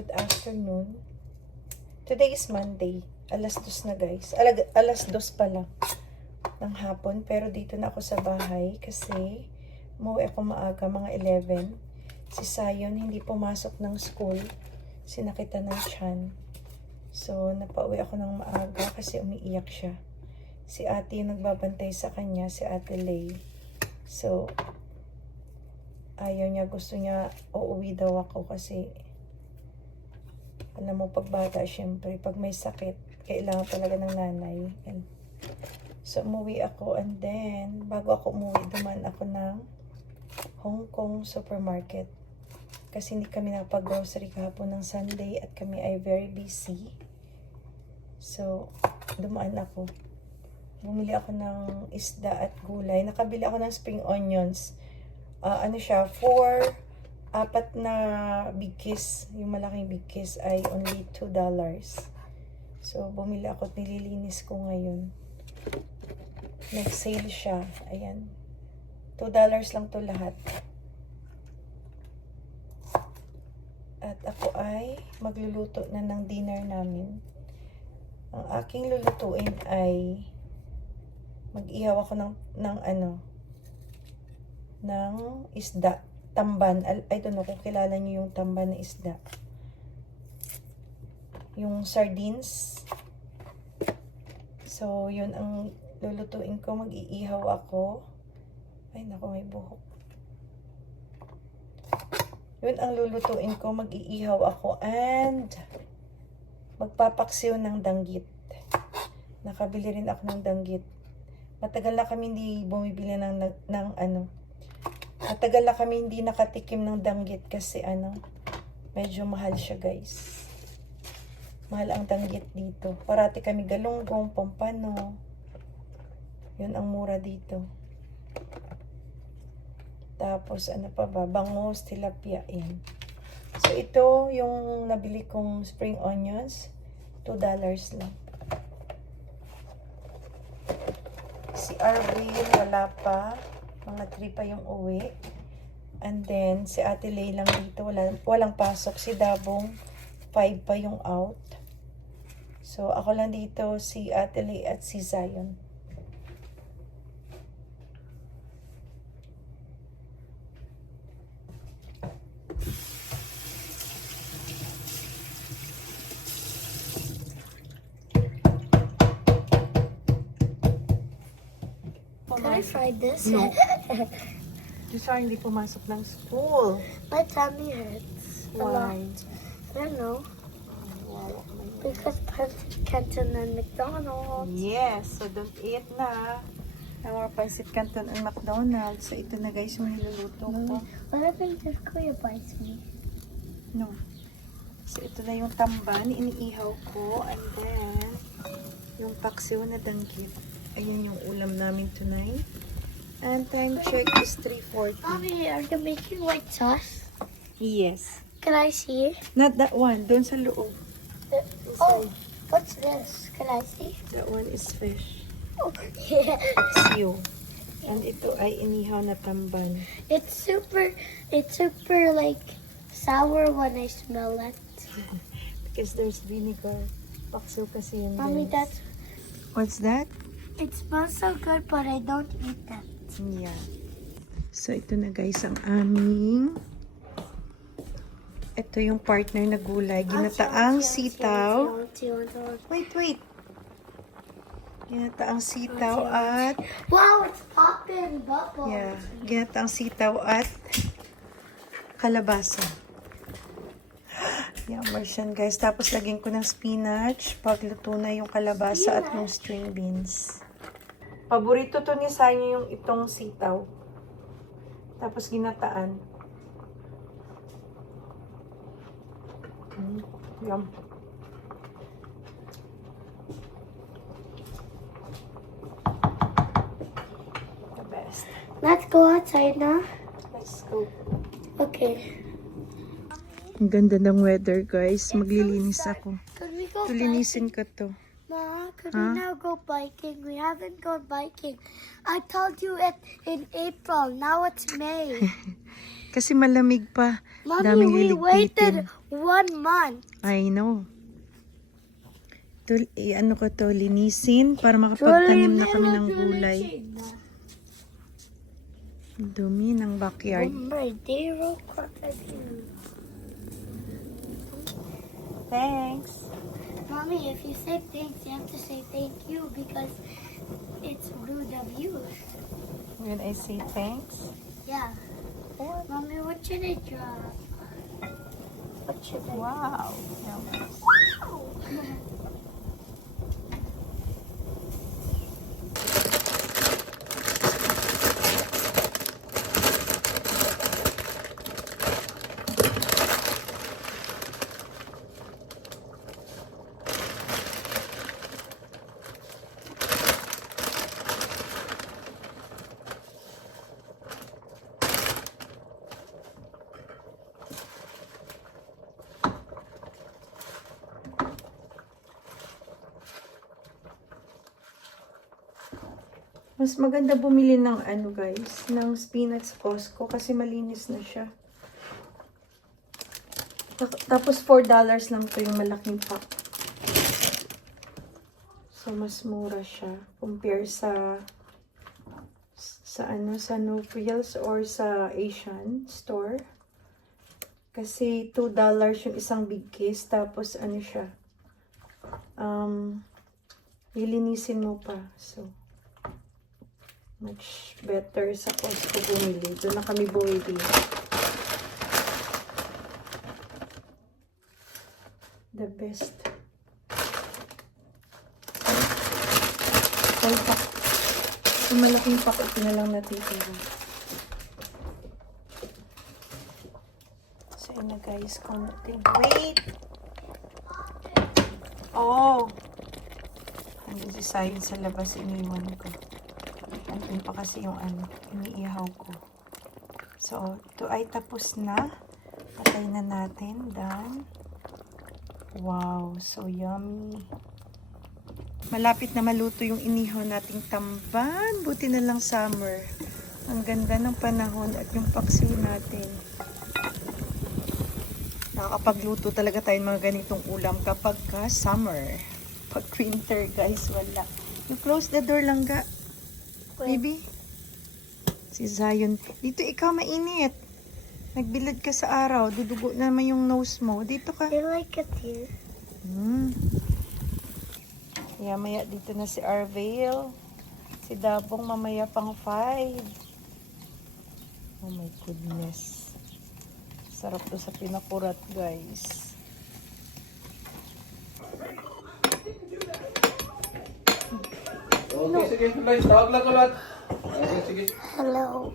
Good afternoon. Today is Monday. Alas 2 na guys. Alas 2 pala ng hapon. Pero dito na ako sa bahay kasi umuwi ako maaga, mga 11. Si Sayon hindi pumasok ng school. Sinakitan ng tiyan. So, napauwi ako ng maaga kasi umiiyak siya. Si ate yung nagbabantay sa kanya, si Ate Lay. So, ayaw niya, gusto niya uuwi daw ako kasi alam mo, pag bata, syempre, pag may sakit, kailangan talaga ng nanay. And, so, umuwi ako and then, bago ako umuwi, duman ako ng Hong Kong supermarket. Kasi hindi kami nakapag-grocery kahapon ng Sunday at kami ay very busy. So, dumaan ako. Bumili ako ng isda at gulay. Nakabili ako ng spring onions. Ano siya, 4 na big kiss, yung malaking big kiss ay only $2. So, bumili ako at nililinis ko ngayon. Nag-sale siya. Ayan. $2 lang to lahat. At ako ay magluluto na ng dinner namin. Ang aking lulutuin ay mag-ihaw ako ng isda. Tamban. I don't know kung kilala niyo yung tamban na isda. Yung sardines. So, yun ang lulutuin ko. Mag-iihaw ako. Ay, naku, may buhok. Yun ang lulutuin ko. Mag-iihaw ako. And, magpapaksiw ng danggit. Nakabili rin ako ng danggit. Matagal na kami hindi bumibili matagal na kami hindi nakatikim ng danggit kasi medyo mahal siya guys. Mahal ang danggit dito. Parati kami galunggong, pampano. Yun ang mura dito. Tapos ano pa ba? Bangus, tilapia, yan. So ito yung nabili kong spring onions. $2 lang. Si Arvin, wala pa. Mga 3 pa yung uwi. And then, si Ate Lay lang dito. Walang pasok. Si Dabong, 5 pa yung out. So, ako lang dito, si Ate Lay at si Zion. Can I fry this? No. Sorry, hindi pumasok ng school. My tummy hurts a lot. Why? I don't know. Because Pancit Canton and McDonald's. Yes, so don't eat na. No more Pancit Canton and McDonald's. So ito na guys yung niluluto ko. What if this kuya bites me? No. So ito na yung tamban, iniihaw ko. And then, yung paksiw na danggit. Ayun yung ulam namin tonight. And time check is 3:40. Mommy, are you making white sauce? Yes. Can I see? Not that one. Doon sa loob. Oh, what's this? Can I see? That one is fish. Oh, yeah. Siyo. And ito ay inihaw na tamban. It's super like sour when I smell it. Because there's vinegar. Paksiw kasi yun. Mommy, guys. What's that? it smells so good, but I don't eat that. Yeah. So, ito na guys ang aming ito yung partner na gulay. Ginataang sitaw. Wait. Ginataang sitaw at Wow, it's popping bubbles. yeah, ginataang sitaw at kalabasa. Yummers yan guys. Tapos lagyan ko ng spinach. Pagluto na yung kalabasa at yung string beans. Paborito to ni Sanyo yung itong sitaw. Tapos ginataan. Yum. The best. Let's go outside now. Let's go. Okay. Ang ganda ng weather guys. Maglilinis ako. Could we go Tulinisin ko to. Ma, could Huh? we now go biking? We haven't gone biking. I told you it in April. Now it's May. Kasi malamig pa. Mommy, Daming we liligpitin. waited 1 month. I know. Ano ko to, linisin para makapagtanim na kami ng gulay. Dumi ng backyard. Thanks. Mommy, if you say thanks, you have to say thank you because it's rude of you. When I say thanks, Yeah. Mommy, what should I draw? What should I wow. Mas maganda bumili ng ano guys, ng spinach sa Costco kasi malinis na siya. Tapos $4 lang to yung malaking pack. So mas mura siya compare sa sa No Frills or sa Asian store. Kasi $2 yung isang big case tapos ano siya. Lilinisin mo pa. So much better sa Costco bumili. Doon na kami bumili. The best. All pack. Yung malaking pack, ito na lang natitira. So, yun na guys. Konting. Wait! Oh! Hindi si Sayon sa labas. Iniwan ko. Andun pa kasi yung ano, iniihaw ko. So, ito ay tapos na. Patay na natin. Done. Wow, so yummy. Malapit na maluto yung inihaw nating tamban. Buti na lang summer. Ang ganda ng panahon at yung paksiw natin. Nakakapagluto talaga tayo mga ganitong ulam kapag ka summer. Pag winter guys, wala. You close the door lang ga. Baby, si Zion. Dito ikaw mainit. Nagbilad ka sa araw. Dudugo naman yung nose mo. Dito ka. I like it here. Maya dito na si Arvale. Si Dabong mamaya pang 5. Oh my goodness. Sarap to sa pinakurat guys. Okay, sige, guys. Tawag lang ko lahat. Okay, sige. Hello.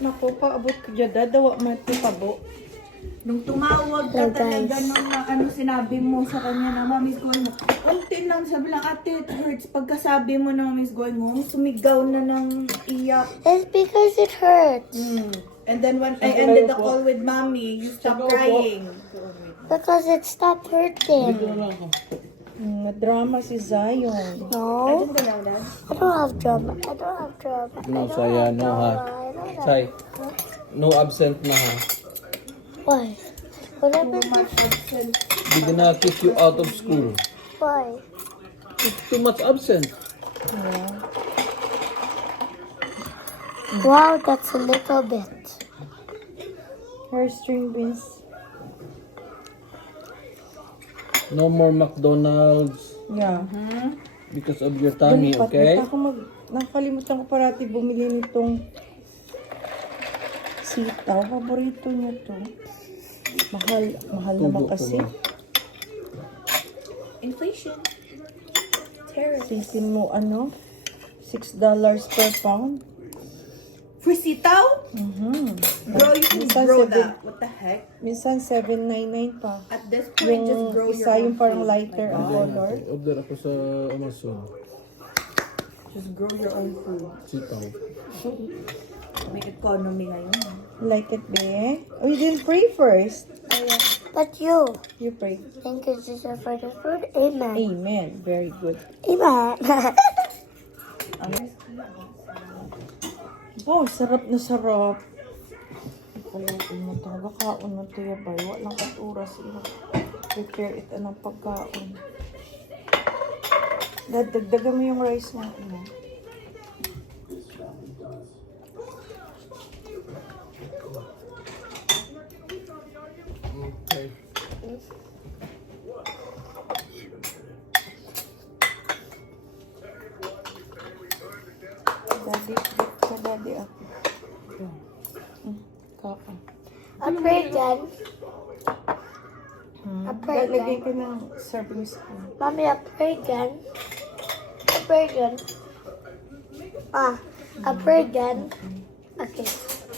Naku, paabot ko dyan. Dadawa mati pabo. Nung tumawag ka Hello, talaga guys. nung ano sinabi mo sa kanya na mommy's going home. Unti lang sabi lang ate it hurts. Pagkasabi mo na mommy's going home, sumigaw na ng iyak. It's because it hurts. And then when I ended the call with mommy, you stopped crying. Because it stopped hurting. Drama si Zion. No, Ano na lang? I don't have drama. I don't have drama. No, Saya, no ha. Say, no absent na ha. Why? Whatever. They're gonna kick you out of school. Why? It's too much absent. Wow, that's a little bit. Her string beans. No more McDonald's Yeah. because of your tummy, okay? Nakalimutan ko parati bumili nitong sitaw. Paborito niya to. Mahal naman Tubo, kasi. tubo. Inflation. Terror. Sipin mo ano? $6 per pound. For sitaw? Bro, you can Minsan grow seven- that. What the heck? Minsan $7.99 pa. At this point, just Yung grow isa your yung own parang food. lighter ang color. Order ako sa Amazon. Just grow your own food. Sitaw. May economy ngayon. Like it, be? Oh, you didn't pray first. But But you. You pray. Thank you, Jesus, for the food. Amen. Amen. Very good. Amen. Oh, sarap na sarap. Paluin mo talaga. Kaon mo ito yabay. Walang oras. Prepare it ng pagkaon. Dagdagan mo yung rice mo. Okay. Daddy, ka daddy ako. Kaon. I pray again. I pray Lagay again. ka ng serving spoon. Mommy, I pray again. I pray again. I pray again. Okay.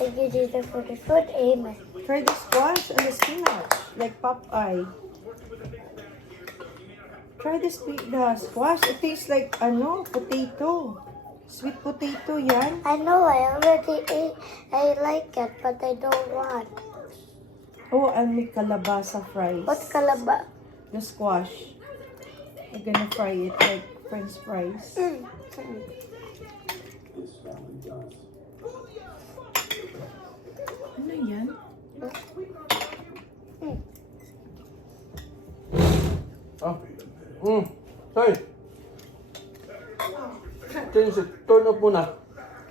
Thank you, Jesus, for the food. Amen. Try the squash and the spinach. Like Popeye. Try the squash. It tastes like, potato. Sweet potato yan. I know I already ate. I like it, but I don't want. Oh, and may kalabasa fries. What's kalaba? The squash. You're gonna fry it like French fries. Ano yan? Ah. Sorry. Change it. Turn up muna.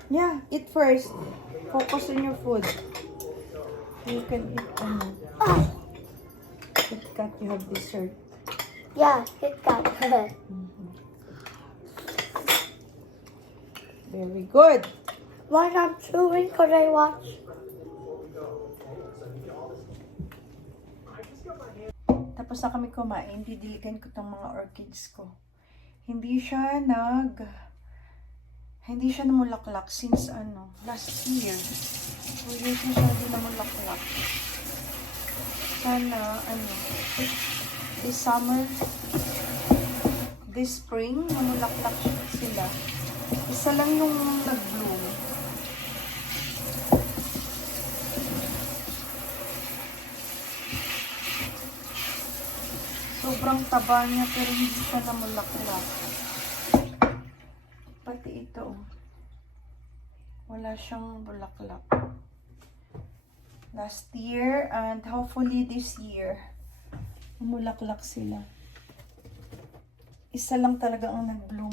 Yeah, eat first. Focus on your food. You can eat Kit Kat, you have dessert. Yeah, Kit Kat. Very good. Why not chewing? Could I watch? Tapos na kami kumain, didiligan ko tong mga orchids ko. Hindi siya namulaklak since last year. 2 years na siya hindi namulaklak. Sana, this summer, this spring, namulaklak sila. Isa lang yung nag-bloom. Sobrang taba niya pero hindi siya namulaklak. Pati ito, wala siyang bulaklak. Last year and hopefully this year, namulaklak sila. Isa lang talaga ang nag-bloom.